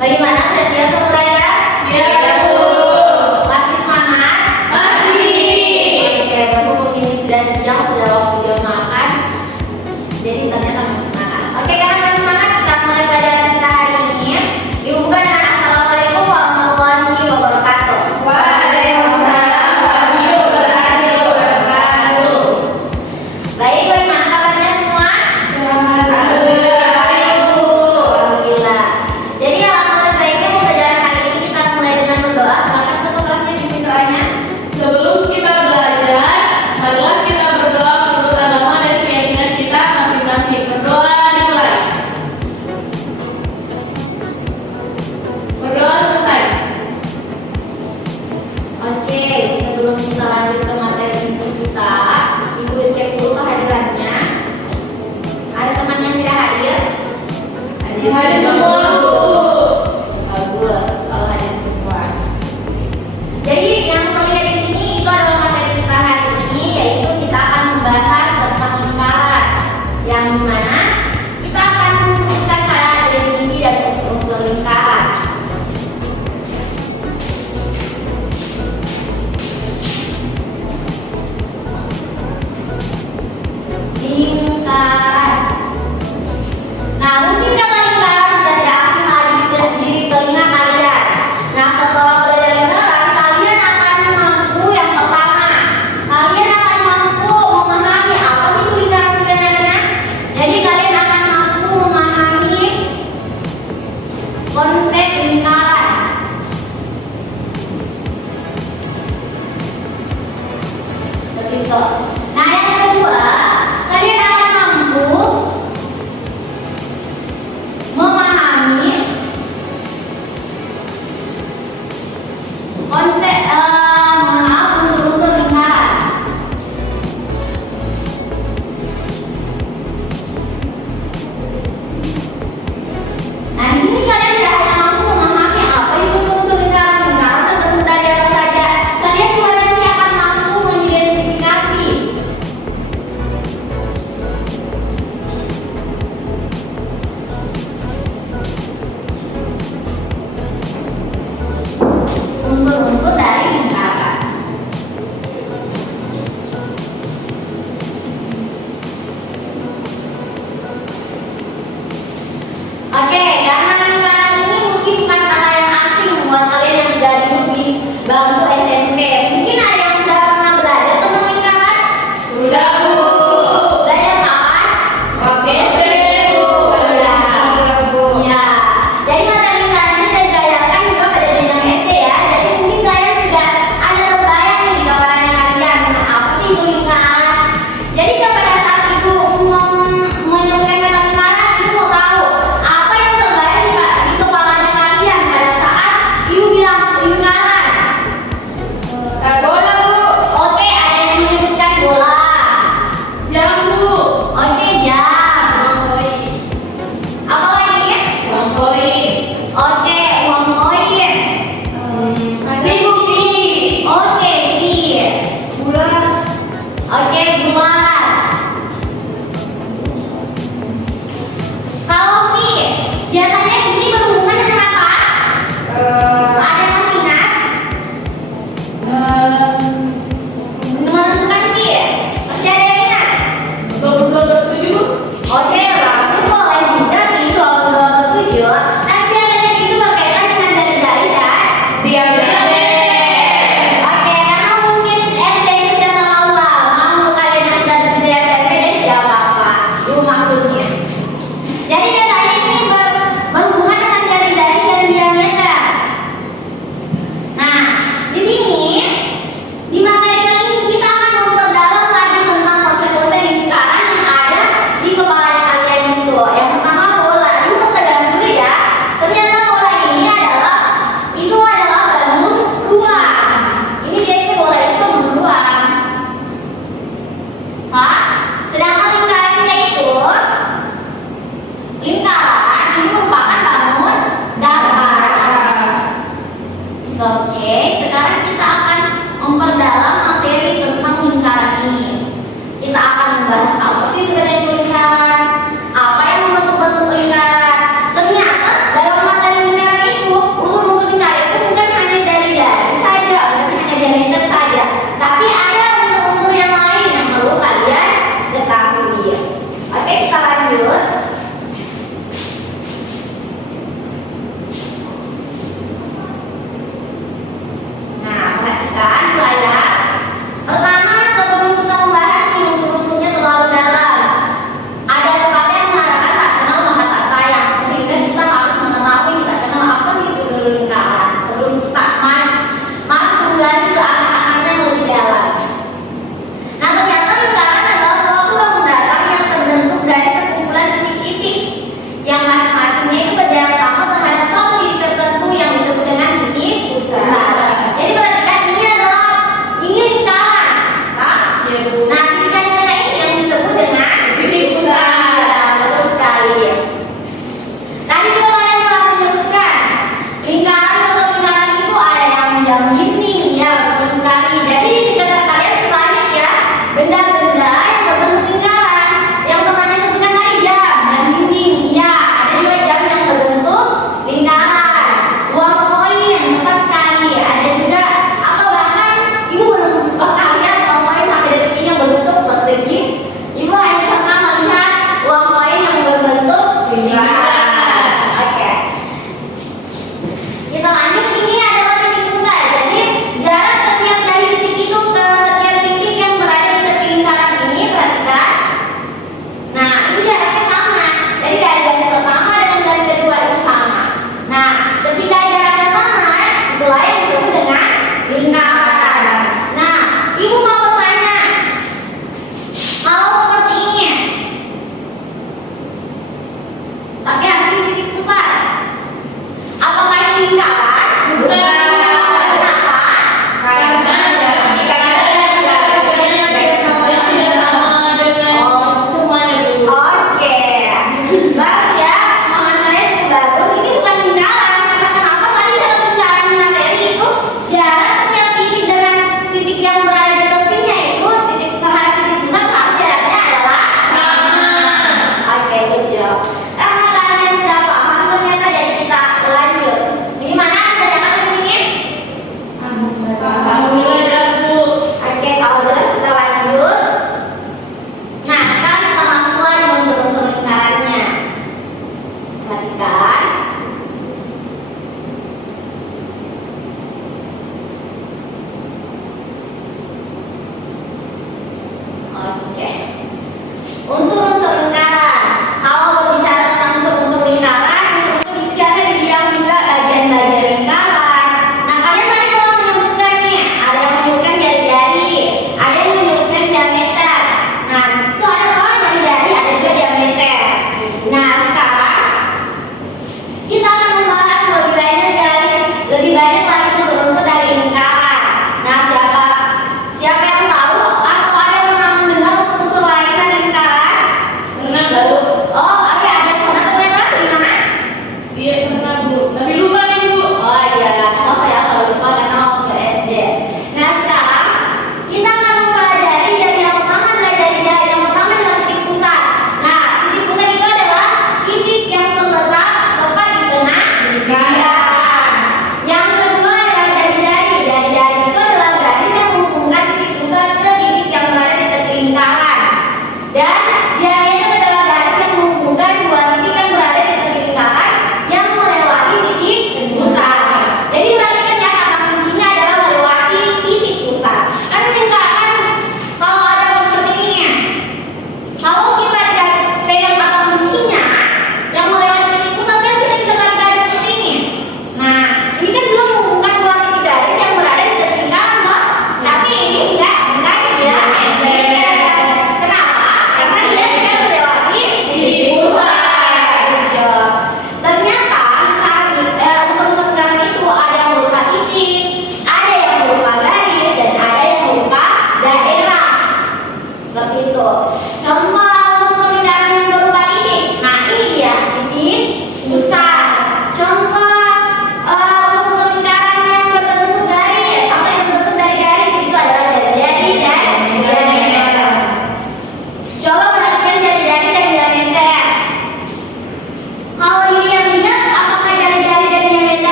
Bagaimana? Sudah siap untuk belajar? Ya, Bu. Masih semangat? Masih. Oke, berhubung ini sudah siang, sudah waktu jam makan. Jadi ternyata masih semangat. Oke, karena masih semangat, kita mulai pelajaran kita hari ini. Dibuka dengan Assalamualaikum warahmatullahi wabarakatuh. Waalaikumsalam warahmatullahi wabarakatuh. Baik, bagaimana kabarnya semua? Alhamdulillah, Ibu. Alhamdulillah. Jadi alhamdulillah baiknya pembelajaran hari ini kita mulai dengan berdoa. Silakan ketua kelasnya pimpin doanya. Sebelum kita belajar, marilah kita berdoa menurut agama dan keyakinan kita masing-masing. Berdoa dimulai. Berdoa selesai. Oke, sebelum kita lanjut ke materi inti kita, Ibu cek dulu kehadirannya. Ada teman yang tidak hadir? Hadir semua, Bu. Bagus, kalau hadir semua. Jadi yang terlihat di sini itu adalah materi kita hari ini, yaitu kita akan membahas tentang lingkaran, yang dimana kita akan merumuskan pada definisi dan unsur lingkaran. Lingkaran. Nah, mungkin kata lingkaran sudah tidak asing lagi di telinga kalian. Nah, setelah belajar lingkaran, kalian akan mampu yang pertama. Kalian akan mampu memahami apa sih itu lingkaran sebenarnya. Jadi kalian akan mampu memahami konsep lingkaran. Begitu. Nah, yang kedua, kalian akan mampu memahami konsep unsur-unsur lingkaran. Nah, di sini kalian tidak hanya mampu memahami apa itu unsur lingkaran, lingkaran terbentuk dari apa saja. Kalian juga nanti akan mampu mengidentifikasi unsur-unsur dari lingkaran. Oke, karena lingkaran ini mungkin bukan kata yang asing buat kalian yang sudah duduk di bangku SMP. Mungkin ada yang sudah pernah belajar tentang lingkaran? Sudah, Bu. Belajar kapan? Oke, Bu. Iya. Jadi materi lingkaran ini sudah diajarkan juga pada jenjang SD ya. Jadi mungkin kalian sudah ada terbayang nih di kepalanya kalian. Nah, apa sih itu lingkaran? Jadi pada saat Ibu menyebutkan kata lingkaran, Ibu mau tahu apa yang terbayang di kepalanya kalian pada saat Ibu bilang lingkaran. Bola, Bu. Oke, ada yang menyebutkan bola. Jam, Bu. Oke, jam. Uang koin. Apa lagi? Uang koin. Oke, uang koin. Bukti. Oke, iya. Bulan. Oke, bulan. Kalau nih, biasanya ini berhubungan dengan apa? Ada yang masih ingat? Menentukan nih, masih ada yang ingat? 22/7, Bu. Oke, bagus, boleh juga sih 22/7. Tapi biasanya itu berkaitan dengan jari-jari dan Diabetes. Oke, karena mungkin SD sudah terlalu lama untuk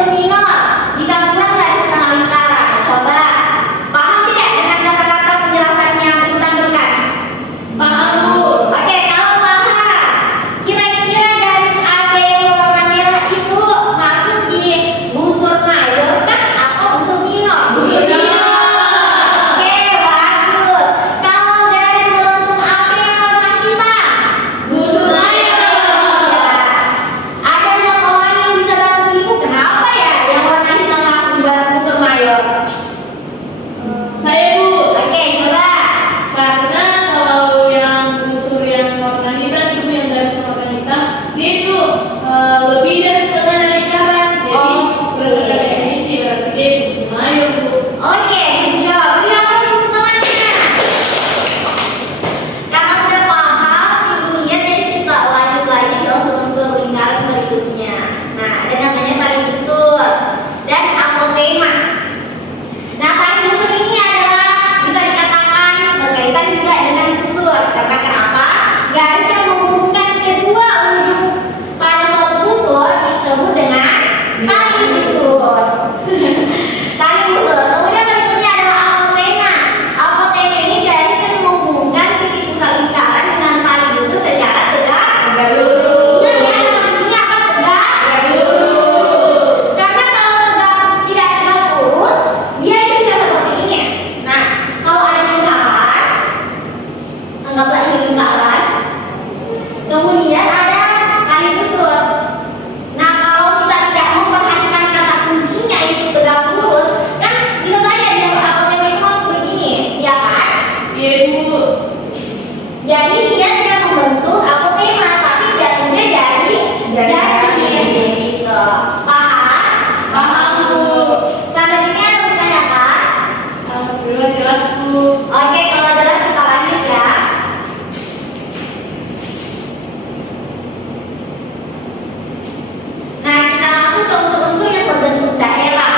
busur minor jika kurang dari setengah lingkaran. Coba paham tidak dengan kata-kata penjelasan yang Ibu tampilkan? Paham, Bu. Oke, kalau paham, kira-kira garis AB yang berwarna merah itu masuk di busur mayor kan atau busur minor? Busur minor. Oke, bagus. Kalau garis gelembung AB yang warna hitam, Busur mayor. ya. Ada yang orang yang bisa bantu Ibu, kenapa ya yang warna hitam masuk di busur mayor? Saya, Bu. Oke, coba. Karena kalau yang busur yang warna hitam itu yang garis warna hitam dia itu lebih dari setengah lingkaran. Jadi Oke. berdefinisi berarti dia busur mayor, Bu. Oke, bisa. Beri apa tepuk tangannya? Karena sudah paham, Ibu lihat jadi kita lanjut lagi ke unsur lingkaran berikutnya. Nah, ada namanya tarik busur dan apotema. Nah, tarik busur ini adalah bisa dikatakan berkaitan juga dengan busur. Karena kenapa? Garis yang menghubungkan kedua ujung pada suatu busur disebut dengan tali busur. Tali busur. Kemudian berikutnya adalah apotema. Apotema ini garis yang menghubungkan titik pusat lingkaran dengan tali busur secara tegak lurus. Ingat ya, kuncinya apa? Tegak lurus. Karena kalau tidak tegak lurus, dia itu bisa seperti ini. Nah, kalau ada lingkaran, anggaplah ini lingkaran, kemudian ada tali busur. Nah, kalau kita tidak memperhatikan kata kuncinya itu tegak lurus, kan bisa saja dia apotema itu masuk begini, ya kan? Iya, Bu. Jadi dia tidak membentuk apotema, tapi jatuhnya jadi gitu. Paham? Paham, Bu. Sampai sini ada pertanyaan? Alhamdulillah jelas, Bu. Oke, kalau jelas kita lanjut ya. Nah, kita masuk ke unsur-unsur yang berbentuk daerah.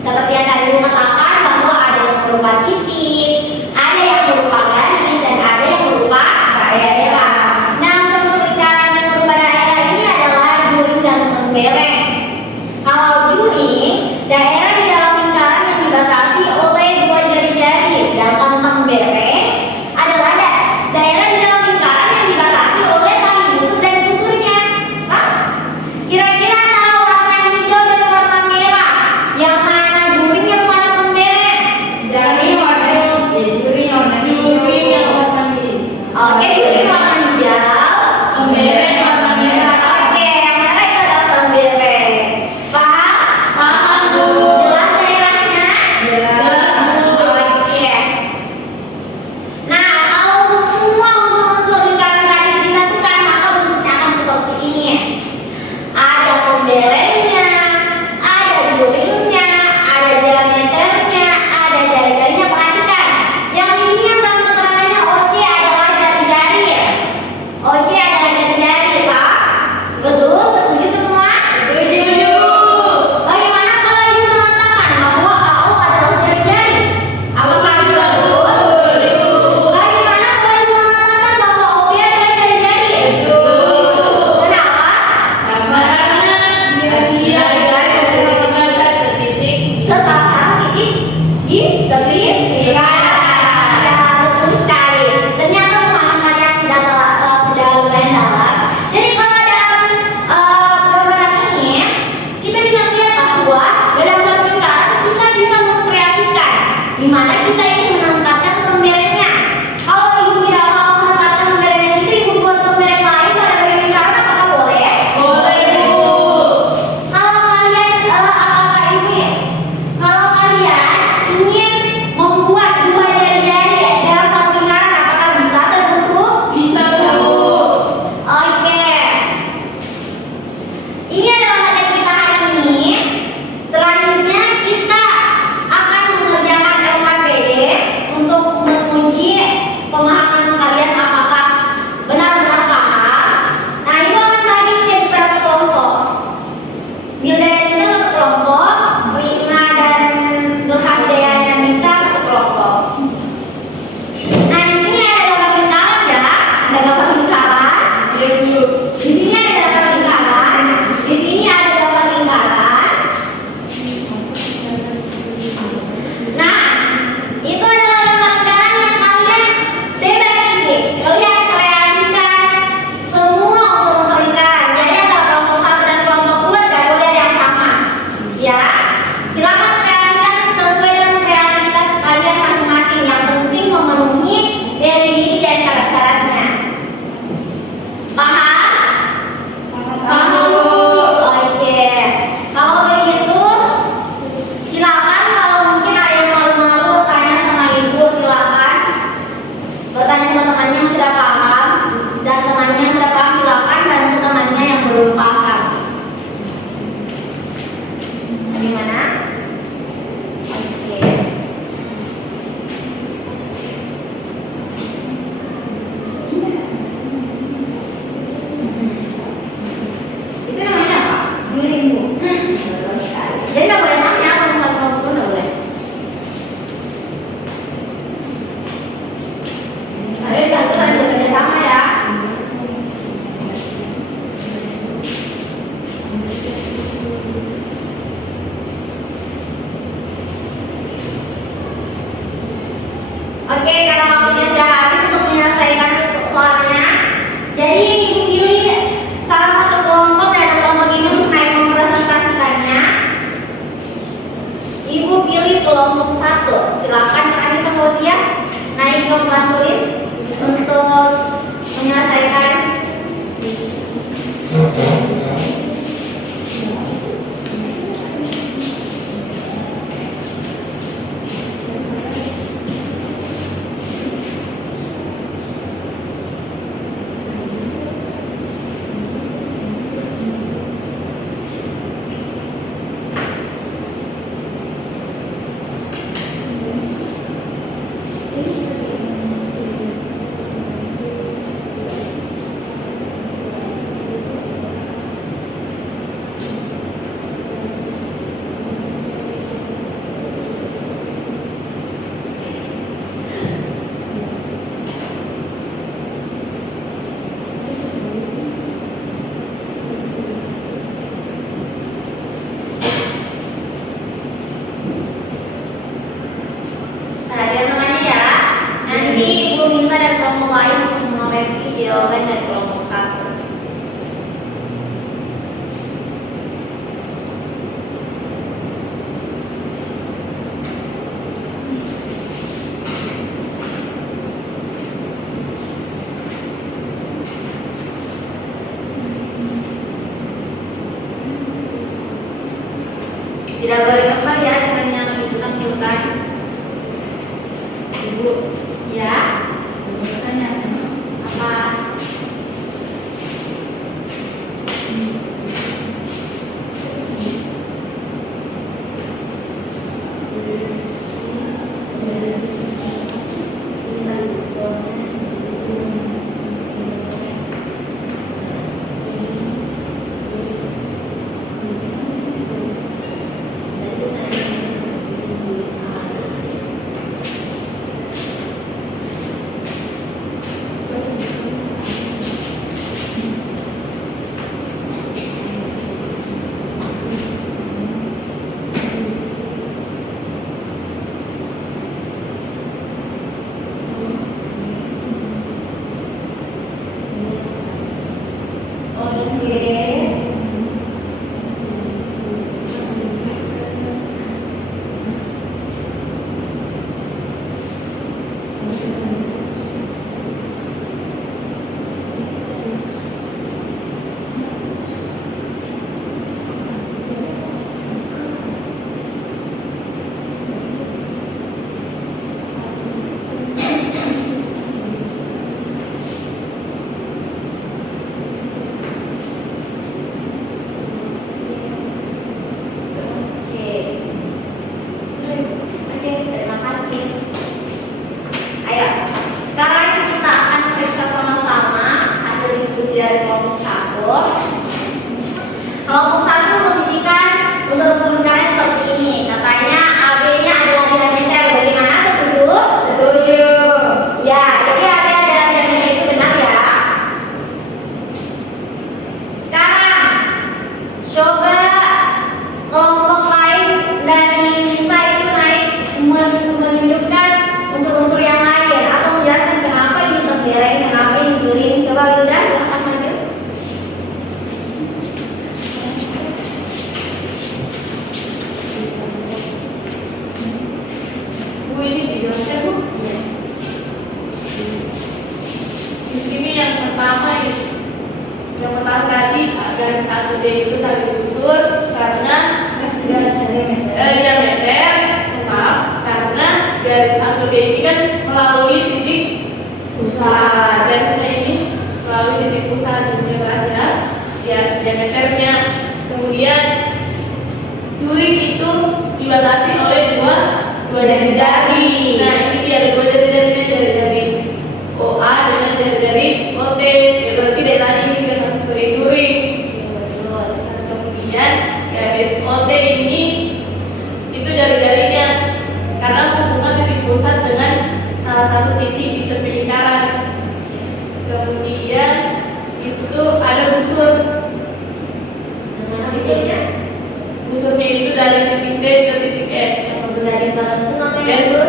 Seperti yang tadi Ibu katakan bahwa ada yang berupa titik, ada yang berupa garis, dan ada yang berupa daerah. Nah, unsur lingkaran yang berupa daerah ini adalah juring dan tembereng. Kalau juring, daerah di dalam lingkaran yang dibatasi oleh dua jari-jari, sedangkan tembereng adalah daerah di dalam lingkaran yang dibatasi oleh tali busur dan busurnya. Hah? Kira-kira antara warna hijau dan warna merah, yang mana juring, yang mana tembereng? Juring warna hijau. Juring warna Juring yang warna hijau. Oke, juring warna hijau. Tembereng warna merah. Oke, yang mana itu adalah tembereng. Paham? Paham, Bu. Jelas daerahnya? Jelas, Bu. Oke. Nah, kalau semua unsur lingkaran tadi disatukan, maka bentuknya akan seperti ini. Ada temberengnya, ada juringnya, ada diameternya, ada jari-jarinya. Perhatikan, yang di sini yang dalam keterangannya OC adalah jari-jari. OC adalah jari-jari, Pak. Betul? Setuju semua? Setuju. Bagaimana kalau Ibu mengatakan bahwa AO adalah jari-jari? Apakah bisa betul? Bagaimana kalau Ibu mengatakan bahwa OB adalah jari-jari? Kenapa? Karena dia letakkan satu titik. Letak satu titik di tepi lingkaran. Ya, betul sekali. Ternyata pemahaman yang sudah lumayan dalam. Jadi kalau dalam gambaran ini, kita bisa melihat bahwa dalam satu lingkaran kita bisa mengkreasikan di mana kita ingin menempatkan temberengnya. Kalau Ibu tidak mau menempatkan temberengnya itu, Ibu buat tembereng lain pada bagian lingkaran, apakah boleh? Boleh, Bu. Kalau kalian apakah ini? Kalau kalian ingin membuat dua jari-jari dalam satu lingkaran, apakah bisa terbentuk? Bisa, Bu. Oke. Ini adalah materi kita hari ini. Selanjutnya kita akan mengerjakan LKPD. kelompok 1. Silakan Anissa Fauzia naik ke papan tulis untuk menyelesaikan. Perhatian semuanya ya. Nanti Ibu minta dari kelompok lain untuk mengoreksi jawaban dari kelompok 1. Tidak boleh kembali ya dengan yang ditunjukkan. Ibu, ya? Tanya apa? Kelompok 1 membuktikan unsur-unsur lingkaran seperti ini. Katanya AB-nya adalah diameter. Bagaimana? Setuju? Setuju. Ya, jadi AB adalah diameter itu benar ya. Sekarang coba kelompok lain dari MIPA itu naik menunjukkan unsur-unsur yang lain atau menjelaskan kenapa ini tembereng, kenapa ini guring. Coba Wilda, silahkan maju. Bu, ini dijelaskan Bu? Iya. Di sini yang pertama tadi garis 1D itu tadi unsur karena diameter, maaf, karena garis 1D ini kan melalui titik pusat. Garisnya ini melalui titik pusat ini ada diameternya. Kemudian duri itu dibatasi oleh dua jari. Nah, ini dia dua jari OA dengan jari OT. Ya, berarti dari tadi ini kan dari duri. Kemudian garis OT ini itu jari-jarinya karena menghubungkan titik pusat dengan salah satu titik di tepi lingkaran. Kemudian itu ada busur. Nah, titiknya Busurnya itu dari titik D ke titik S. dari bagian itu namanya Yes. busur.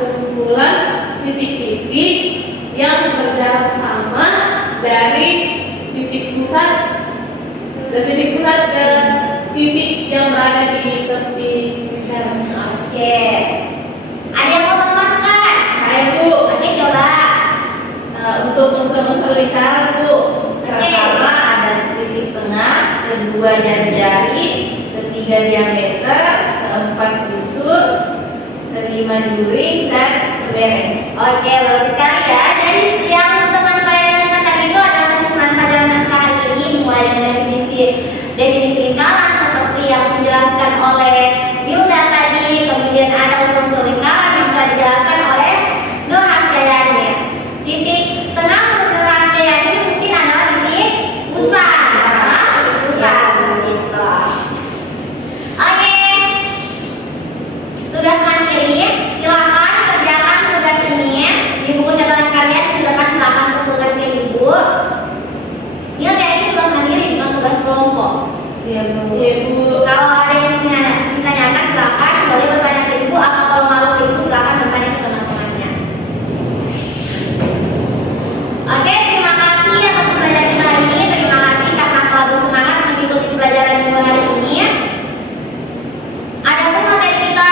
kumpulan titik-titik yang berjarak sama dari titik pusat ke titik yang berada di tepi lingkaran. Oke. Ada yang mau menambahkan? Saya Bu, Oke, coba. untuk unsur-unsur lingkaran Bu, Oke. pertama ada titik tengah, kedua jari-jari, ketiga diameter, keempat busur, kelima duri, dan kebereng. Oke, bagus sekali ya. Jadi yang teman bayangkan tadi itu adalah kesimpulan pelajaran hari ini, mulai dari definisi lingkaran seperti yang dijelaskan oleh Yunda tadi, kemudian ada unsur lingkaran yang sudah dijelaskan oleh Nur Handayani. Titik tengah menurut Nur Handayani mungkin adalah titik pusat. Gitu. Oke. Tugas mandiri, silakan kerjakan tugas ini di buku catatan kalian di depan, silakan kumpulkan ke ibu. Ingat ya, ini tugas mandiri bukan tugas kelompok. Iya Bu. Kalau ada yang ditanyakan silakan boleh bertanya ke ibu, atau kalau malu ke ibu silakan bertanya ke teman-temannya. Oke, terima kasih atas pembelajaran kita hari ini. Terima kasih karena telah bersemangat mengikuti pelajaran ibu hari ini. Adapun materi kita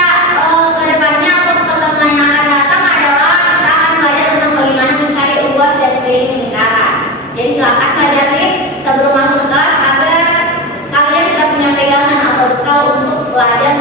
ke depannya atau pertemuan yang akan datang adalah kita akan belajar tentang bagaimana mencari ruas dan keliling lingkaran. Jadi silakan pelajari sebelum masuk ke kelas agar kalian sudah punya pegangan atau bekal untuk belajar